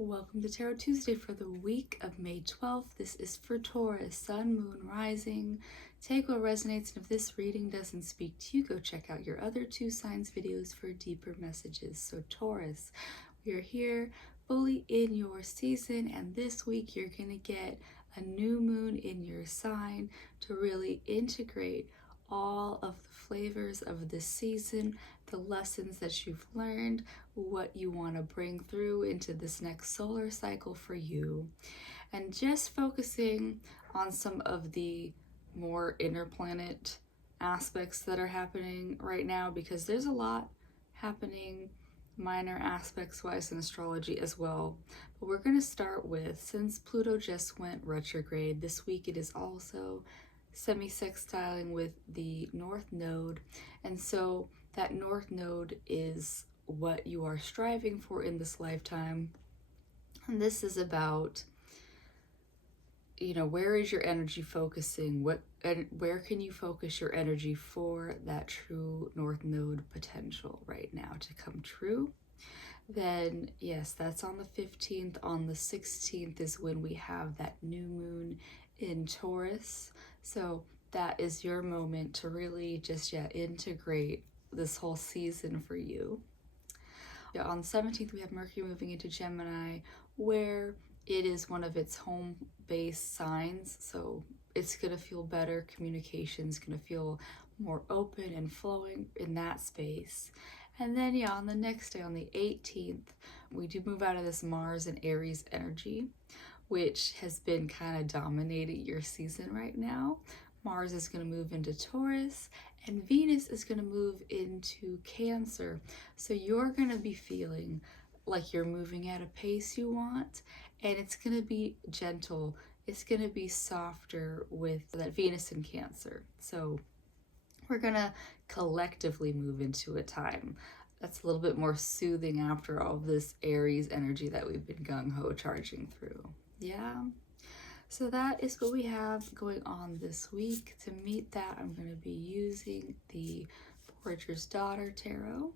Welcome to Tarot Tuesday for the week of May 12th. This is for Taurus, Sun, Moon, Rising. Take what resonates, and if this reading doesn't speak to you, go check out your other two signs videos for deeper messages. So Taurus, we are here fully in your season, and this week you're going to get a new moon in your sign to really integrate all of the flavors of the season, the lessons that you've learned, what you want to bring through into this next solar cycle for you, and just focusing on some of the more inner planet aspects that are happening right now, because there's a lot happening minor aspects wise in astrology as well. But we're going to start with, since Pluto just went retrograde this week, it is also semi-sextiling with the North Node, and so that North Node is what you are striving for in this lifetime. And this is about, where is your energy focusing? Where can you focus your energy for that true North Node potential right now to come true? Then yes, that's on the 15th. On the 16th is when we have that new moon in Taurus. So that is your moment to really just integrate this whole season for you. On the 17th, we have Mercury moving into Gemini, where it is one of its home-based signs. So it's going to feel better. Communication's going to feel more open and flowing in that space. And then, on the next day, on the 18th, we do move out of this Mars and Aries energy, which has been kind of dominating your season right now. Mars is going to move into Taurus, and Venus is going to move into Cancer. So you're going to be feeling like you're moving at a pace you want, and it's going to be gentle. It's going to be softer with that Venus in Cancer. So we're going to collectively move into a time that's a little bit more soothing after all this Aries energy that we've been gung-ho charging through. Yeah. So that is what we have going on this week. To meet that, I'm going to be using the Forager's Daughter Tarot.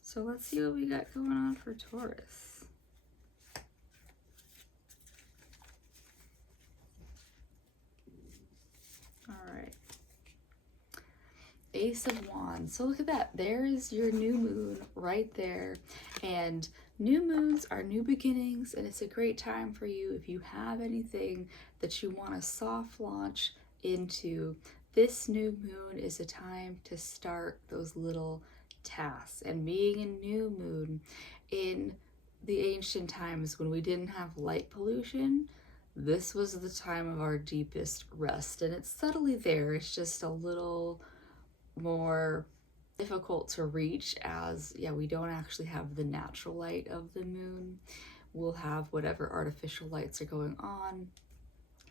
So let's see what we got going on for Taurus. All right. Ace of Wands. So look at that. There's your new moon right there. And new moons are new beginnings, and it's a great time for you if you have anything that you want to soft launch into. This new moon is a time to start those little tasks. And being a new moon in the ancient times when we didn't have light pollution, this was the time of our deepest rest. And it's subtly there. It's just a little more difficult to reach as we don't actually have the natural light of the moon. We'll have whatever artificial lights are going on.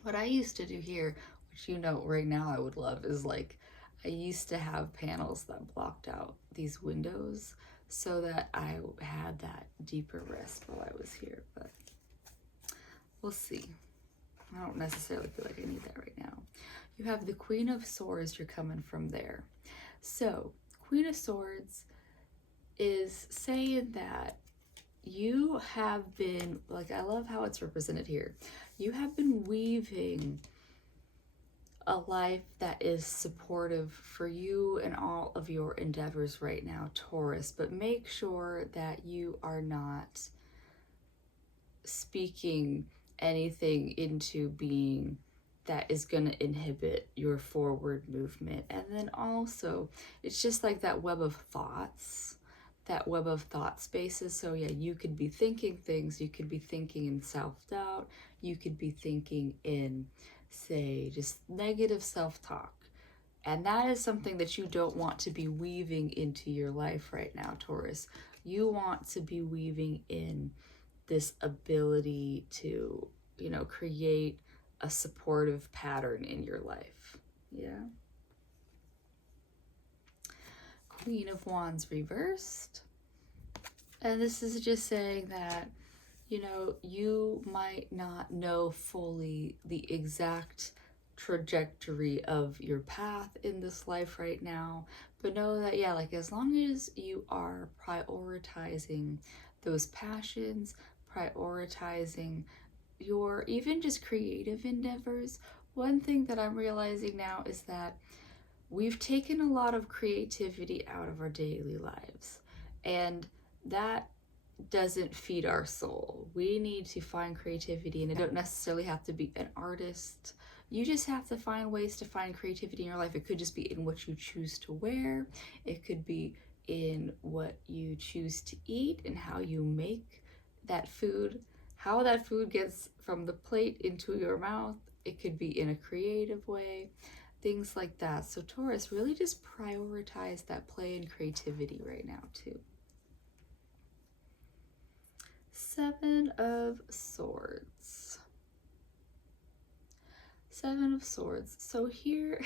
What I used to do here, which right now I would love, is I used to have panels that blocked out these windows so that I had that deeper rest while I was here, but we'll see. I don't necessarily feel like I need that right now. You have the Queen of Swords, you're coming from there. So, Queen of Swords is saying that you have been, I love how it's represented here. You have been weaving a life that is supportive for you and all of your endeavors right now, Taurus, but make sure that you are not speaking anything into being that is going to inhibit your forward movement. And then also, it's just like that web of thoughts, that web of thought spaces. So you could be thinking things, you could be thinking in self-doubt, you could be thinking in, say, just negative self-talk. And that is something that you don't want to be weaving into your life right now, Taurus. You want to be weaving in this ability to, create a supportive pattern in your life. Yeah. Queen of Wands reversed. And this is just saying that, you might not know fully the exact trajectory of your path in this life right now, but know that, as long as you are prioritizing those passions, prioritizing your even just creative endeavors. One thing that I'm realizing now is that we've taken a lot of creativity out of our daily lives, and that doesn't feed our soul. We need to find creativity, and it don't necessarily have to be an artist. You just have to find ways to find creativity in your life. It could just be in what you choose to wear. It could be in what you choose to eat and how you make that food, how that food gets from the plate into your mouth. It could be in a creative way, things like that. So Taurus, really just prioritize that play and creativity right now too. Seven of Swords. Seven of Swords. So here,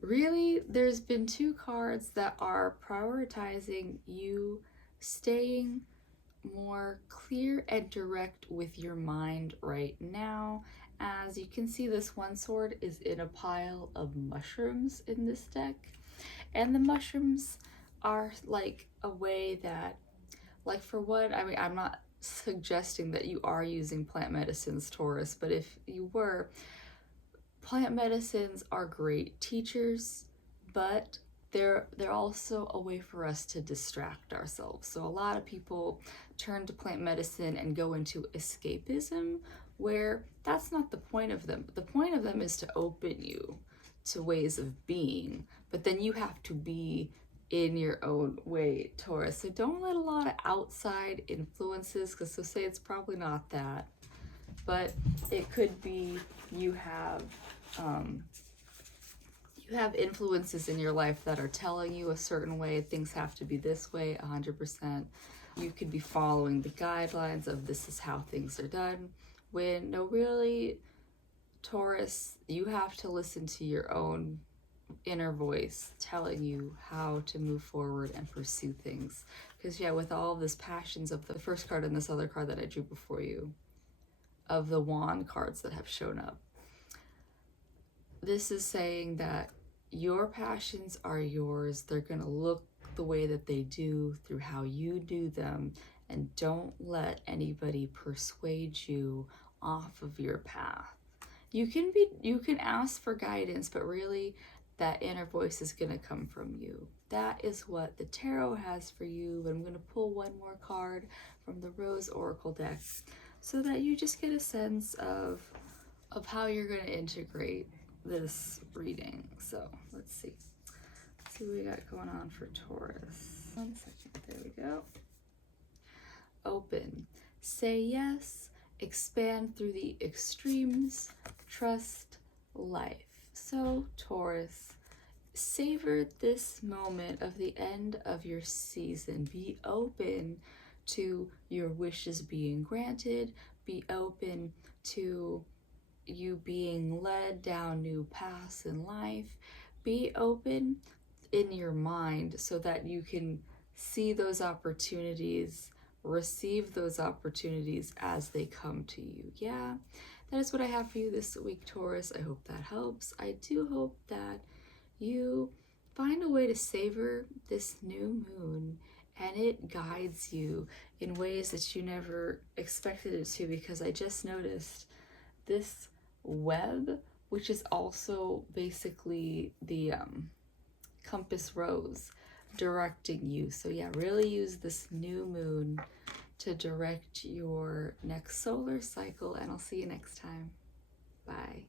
really, there's been two cards that are prioritizing you staying more clear and direct with your mind right now. As you can see, this one sword is in a pile of mushrooms in this deck. And the mushrooms are like a way that, like, for one, I mean, I'm not suggesting that you are using plant medicines, Taurus, but if you were, plant medicines are great teachers, but they're also a way for us to distract ourselves. So a lot of people turn to plant medicine and go into escapism, where that's not the point of them. The point of them is to open you to ways of being, but then you have to be in your own way, Taurus. So don't let a lot of outside influences, because so say it's probably not that, but it could be you have influences in your life that are telling you a certain way, things have to be this way 100%. You could be following the guidelines of this is how things are done, when no, really, Taurus, you have to listen to your own inner voice telling you how to move forward and pursue things. Because yeah, with all of this passions of the first card and this other card that I drew before you, of the wand cards that have shown up, this is saying that your passions are yours. They're going to look the way that they do through how you do them, and don't let anybody persuade you off of your path. You can ask for guidance, but really that inner voice is going to come from you. That is what the tarot has for you. But I'm going to pull one more card from the Rose Oracle deck so that you just get a sense of how you're going to integrate this reading. So let's see what we got going on for Taurus. 1 second. There we go. Open. Say yes. Expand through the extremes. Trust life. So Taurus, savor this moment of the end of your season. Be open to your wishes being granted. Be open to you being led down new paths in life. Be open in your mind so that you can see those opportunities, receive those opportunities as they come to you. Yeah, that is what I have for you this week, Taurus. I hope that helps. I do hope that you find a way to savor this new moon and it guides you in ways that you never expected it to, because I just noticed this web, which is also basically the compass rose, directing you. So yeah, really use this new moon to direct your next solar cycle, and I'll see you next time. Bye.